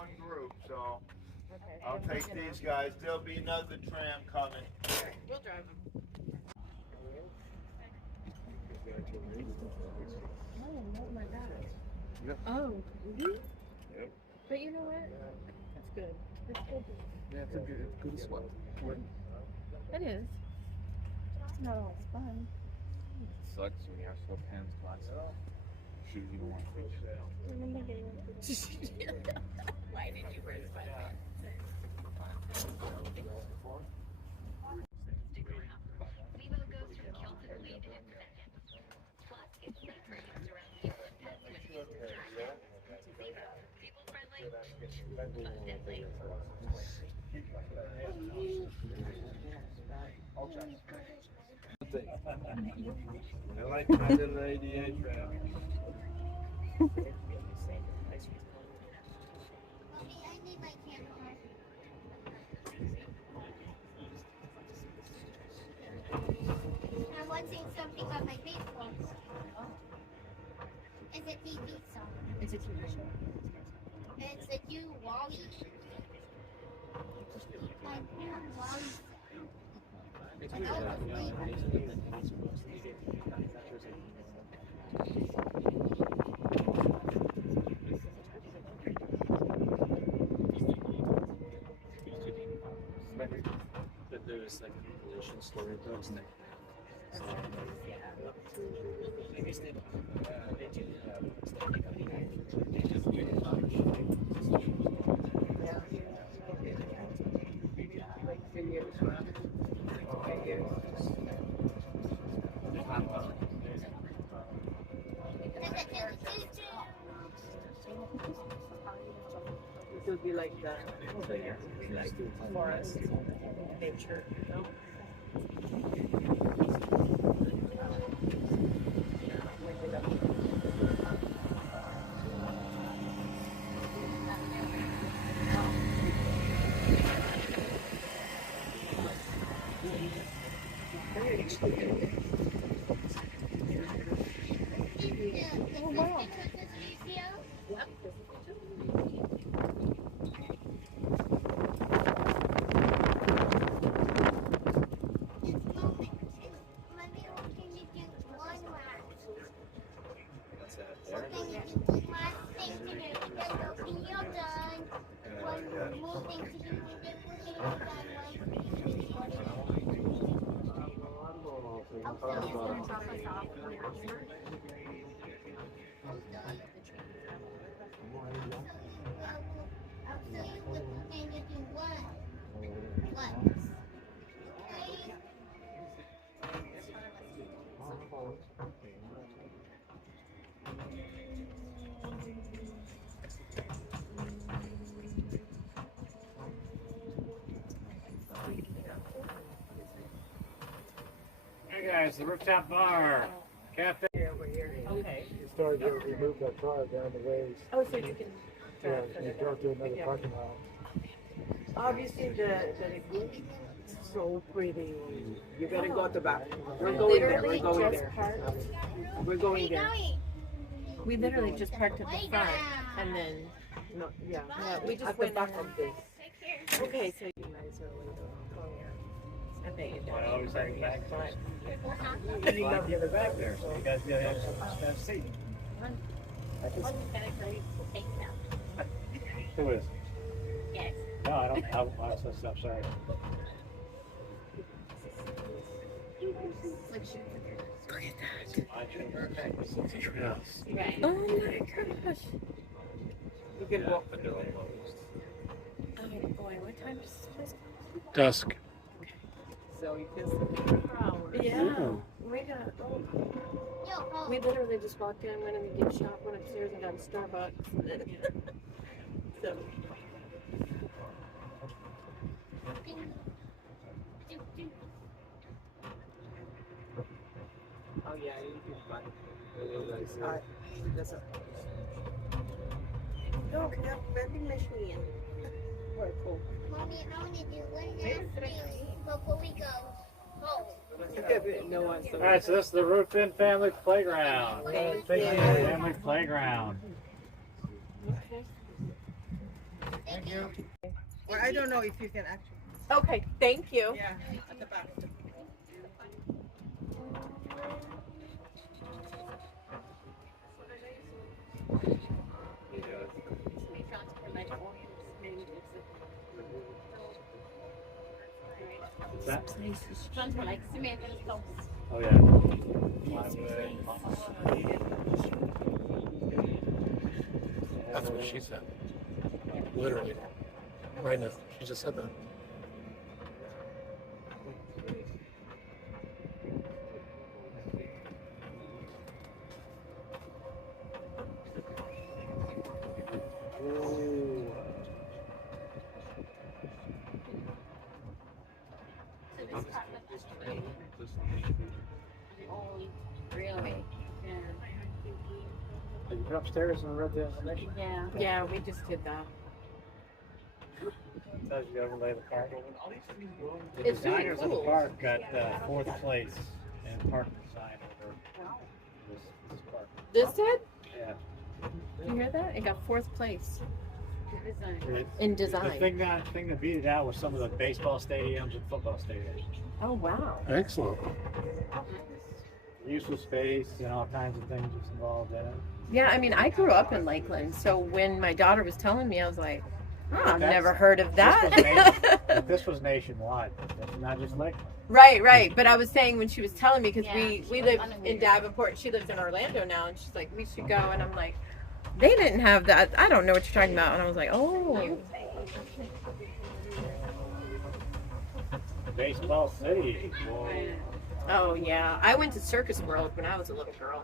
one group, so Okay. I'll take these guys. There'll be another tram coming. We'll drive them. Oh my God. Yep. Oh. Mm-hmm. Yep. But you know what? That's good. That's good. Yeah, it's a good swap. It is. It's not always fun. It sucks when you have sweat pants, glasses. Shoes you don't want to reach. Why did you wear sweatpants? Stick around. Regal goes from Celtic Lead in seconds. Plus, it's safer used around people and pets with used Regal, people friendly, less deadly. I like my little ADA trap. Mommy, I need my camera. I'm watching something on my Facebook. It's a TV song. It's a TV show. It's a new Wally. Like new Wally. It's And weird. But there's like a pollution story of those things. I guess they do It would be like the forest, nature, you know? Oh, wow. Hey guys, the rooftop bar, cafe. Okay. You started to remove that car down the ways. Oh, so you can. Yeah, you drove to another parking lot. Obviously, the it's so pretty. You gotta go at the back. We're going there. Literally We're going just there. parked. We're going there. We literally just parked at the front, and then No, yeah. we just At the went back in. of this. Okay, so You guys are later. I bet you I always have a back But there. You love the other back there, so you guys gotta have seating. Who is? Yes. No, I don't. I'm sorry. Right. oh my gosh! You can walk. But they're all closed. Oh boy, what time is this? Dusk. So you can see the crowd. Yeah, we literally just walked in, went in the gift shop, went upstairs, and got a Starbucks. So. Oh yeah, you can buy. That's a. Look, they have vending machine. Very cool. Mommy, I want to do one last thing before we go home. No one. All right, so this is the Roofed-In Family Playground. Thank Big you. family playground. Okay. Thank you. Well, I don't know if you can actually. Okay, thank you. Yeah, at the back. What's that? Sounds like cement and stones. Oh yeah. That's what she said. Literally. Right now. She just said that. Really? Have you been upstairs and read the information? Yeah. Yeah, we just did that. Tells you to overlay the park. The It's really designers of the cool. park got fourth place in park design over this park. This did? Yeah. Did you hear that? It got 4th place It- in The design. thing that beat it out was some of the baseball stadiums and football stadiums. Oh, wow. Excellent. Use of space and all kinds of things was involved in it. Yeah, I mean, I grew up in Lakeland, so when my daughter was telling me, I was like, oh, I've That's- never heard of This was nationwide. It's not just Lakeland. Right. But I was saying when she was telling me, because Yeah, we she live was in unaware. Davenport, and she lives in Orlando now, and she's like, we should go. And I'm like, they didn't have that. I don't know what you're talking about. And I was like, oh. Baseball City. Whoa. Oh, yeah. I went to Circus World when I was a little girl.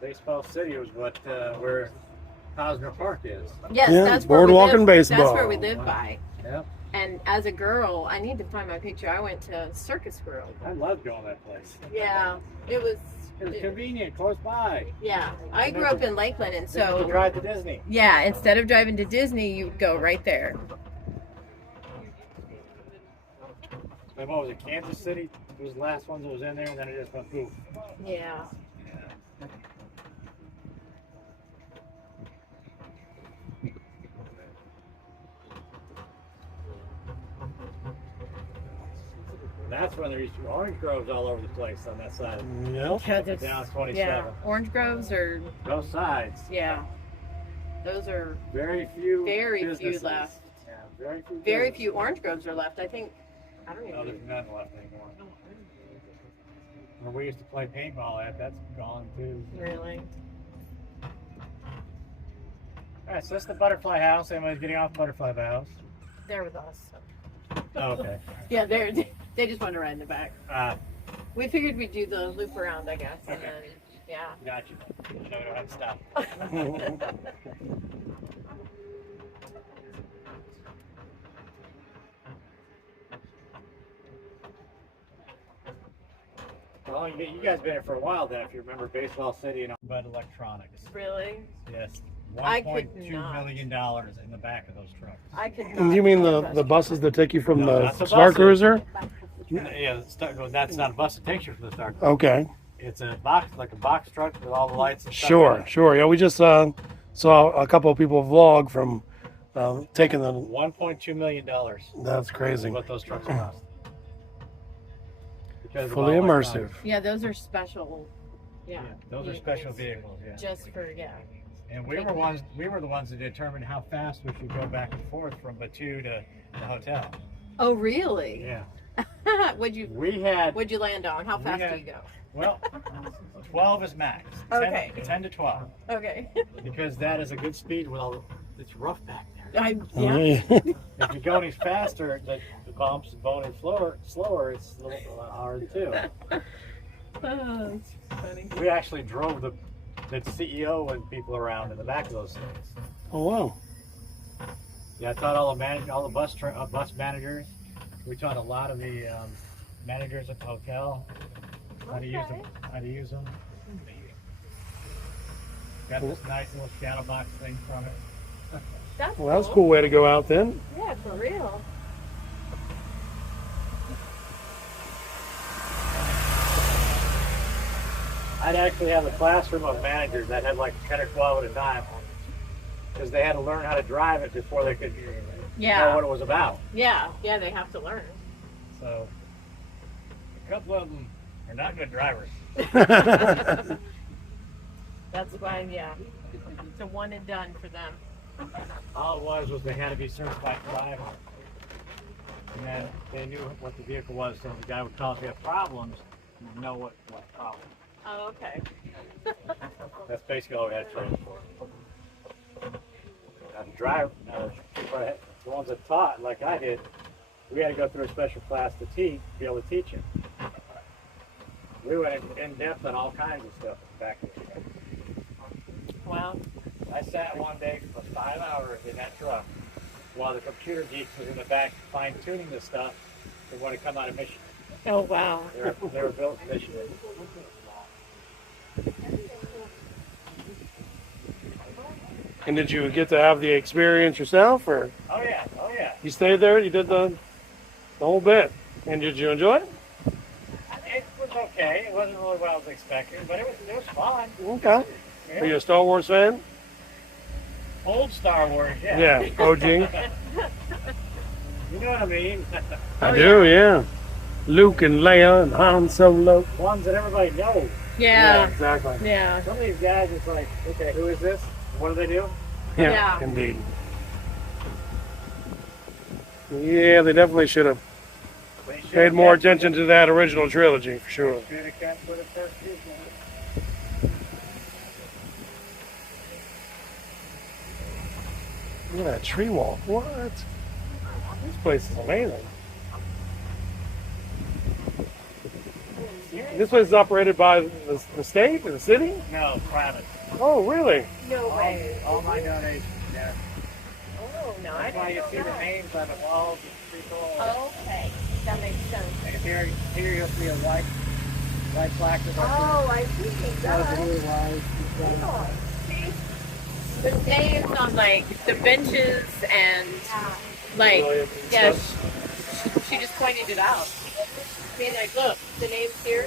Baseball City was where Cosner Park is. Yes, Yeah, that's where we boardwalk live. and baseball. That's where we live by. Yep. And as a girl, I need to find my picture. I went to Circus World. I loved going to that place. Yeah, it was. It was convenient, close by. Yeah, I grew up in Lakeland, and Didn't have to so drive to Disney. yeah, instead of driving to Disney, you would go right there. Then what was it? Kansas City was the last one that was in there, and then it just went poof. Yeah. That's when there used to be orange groves all over the place on that side. Yep. Because Down 27. yeah, orange groves are Both sides. yeah, those are Very few. very few businesses. left. Yeah, very few. Very businesses. few orange groves are left. I think I don't No, even. there's none left anymore. Where we used to play paintball at, that's gone too. Really. All right, so that's the butterfly house. Anybody's getting off butterfly house? They're with us. Oh, okay. Yeah, they just want to ride in the back. We figured we'd do the loop around, I guess, and then yeah. Got you. You know we don't have to stop. Well, you guys been here for a while then, if you remember Baseball City and Bud Electronics. Really? Yes. I could $1.2 not. million in the back of those trucks. I could. And you mean the buses that take you from No, the not the Star buses. Cruiser? Yeah, that's not a bus that takes you from the start. Okay. It's a box, like a box truck with all the lights and stuff. Sure, in it. sure. Yeah, we just saw a couple of people vlog from taking the. $1.2 million That's is crazy. what those trucks cost. Because of Fully all immersive. electronics. Yeah, those are special. Yeah. Those are special vehicles, yeah. Just for yeah. And we were the ones that determined how fast we should go back and forth from Batu to the hotel. Oh really? Yeah. What'd you What'd you land on? How we fast had- do you go? Well, 12 is max. Okay. 10 to 12. Okay. Because that is a good speed with all it's rough back there. Yeah. If you go any faster, the bumps going slower, it's a little hard too. Oh, that's funny. We actually drove the CEO and people around in the back of those things. Oh wow. Yeah, I taught all the bus managers. We taught a lot of the managers at the hotel how to use them. Got this nice little shadow box thing from it. Well, that's a cool way to go out then. Yeah, for real. I'd actually have a classroom of managers that had like 10 or 12 at a time. because they had to learn how to drive it before they could know Yeah. what it was about. Yeah. Yeah. They have to learn. So a couple of them are not good drivers. That's why. Yeah. It's a one and done for them. All it was they had to be certified driver. And then they knew what the vehicle was, so the guy would call if he had problems, he'd know what problem. Oh, okay. That's basically all we had training for. Now the driver, the ones that taught, like I did, we had to go through a special class to be able to teach him. We went in depth on all kinds of stuff back in the day. Wow. I sat one day for 5 hours in that truck while the computer geeks was in the back fine-tuning the stuff for when it come out of Michigan. Oh, wow. They were built in Michigan. And did you get to have the experience yourself, or Oh yeah, oh yeah. you stayed there? You did the whole bit, and did you enjoy it? It was okay. It wasn't really what I was expecting, but it was fun. Okay. Yeah. Are you a Star Wars fan? Old Star Wars, yeah. Yeah, OG. You know what I mean? I do, yeah. Luke and Leia and Han Solo. Ones that everybody knows. Yeah. exactly. Yeah. Some of these guys, it's like, okay, who is this? What do they do? Yeah. Indeed. Yeah, they definitely should have They should paid more have kept attention to that original trilogy, for sure. Should have kept with the first few ones. Look at that tree walk. What? This place is amazing. This place is operated by the state or the city? No, private. Oh, really? No way. All my donations, yeah. Oh, no, I That's why you didn't see know the that. names on the walls. It's pretty cool. Okay. That makes sense. And here you'll see a white plaque. Oh, I see. The names on like the benches and like yeah, she just pointed it out. Being like, look, the names here.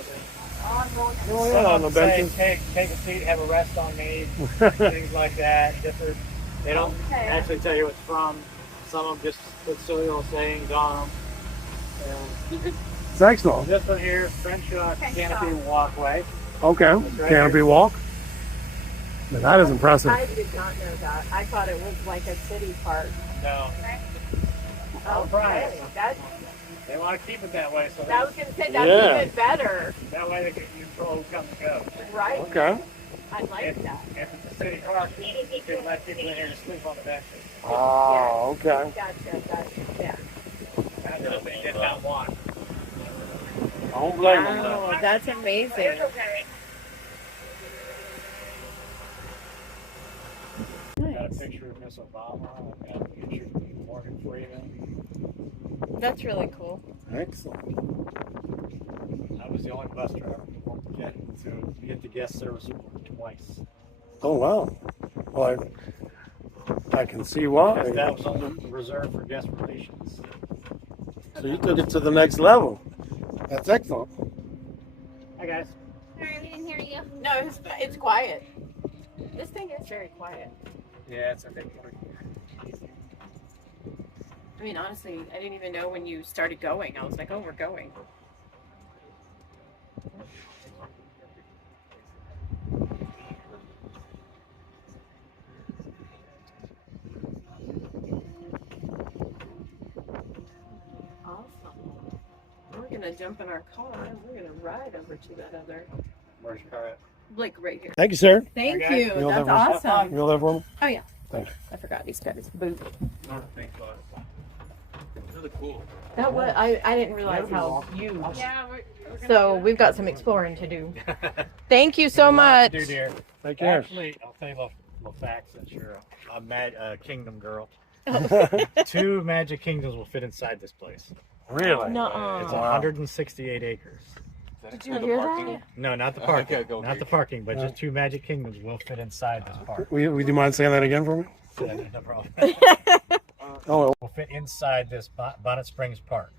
Oh, yeah, on the benches. Take a seat, have a rest on me, things like that. Different. They don't actually tell you what it's from. Some of them just put silly little sayings on them. It's excellent. This one here, French canopy walkway. Okay. right Canopy here. walk. Now, that is impressive. I did not know that. I thought it was like a city park. No. Oh, right. That They want to keep it that way, so I was gonna say that's Yeah. even better. that way they can control who comes and goes. Right? Okay. I like that. If it's a city park, you can let people in here to sleep on the benches. Oh, okay. Gotcha. Yeah. That's what they did not want. I don't blame them. Wow, that's amazing. Got a picture of Miss Obama. Got a picture of Morgan Freeman. That's really cool. Excellent. I was the only bus driver to get the guest service award twice. Oh, wow. Well, I can see why. Because that was only reserved for guest relations. So you took it to the next level. That's excellent. Hi guys. Sorry, we didn't hear you. No, it's quiet. This thing is very quiet. Yeah, it's a big park. I mean, honestly, I didn't even know when you started going. I was like, oh, we're going. Awesome. We're going to jump in our car and we're going to ride over to that other, Where's your car at? like right here. Thank you, sir. Thank Okay. you. You'll That's have awesome. You all there for me? Oh, yeah. Thank you. I forgot he's got his boot. Thanks, bud. Really cool. That was, I didn't realize how huge. Yeah, we're So we've got some exploring to do. Thank you so much. Do, dear. Take care. Actually, I'll tell you a little fact since you're a kingdom girl. 2 Magic Kingdoms will fit inside this place. Really? Nuh-uh. It's 168 acres. Did you hear that? No, not the parking. Okay, go not the parking, but just 2 Magic Kingdoms will fit inside this park. Would you mind saying that again for me? No problem. Oh, well, Will fit inside this Bonnet Springs Park.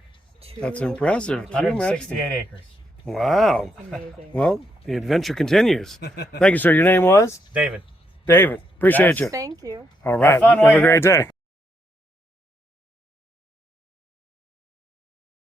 that's impressive. 168 acres. Wow. Amazing. Well, the adventure continues. Thank you, sir. Your name was? David. David, appreciate you. Thank you. All right. Have fun Have while a you're great day.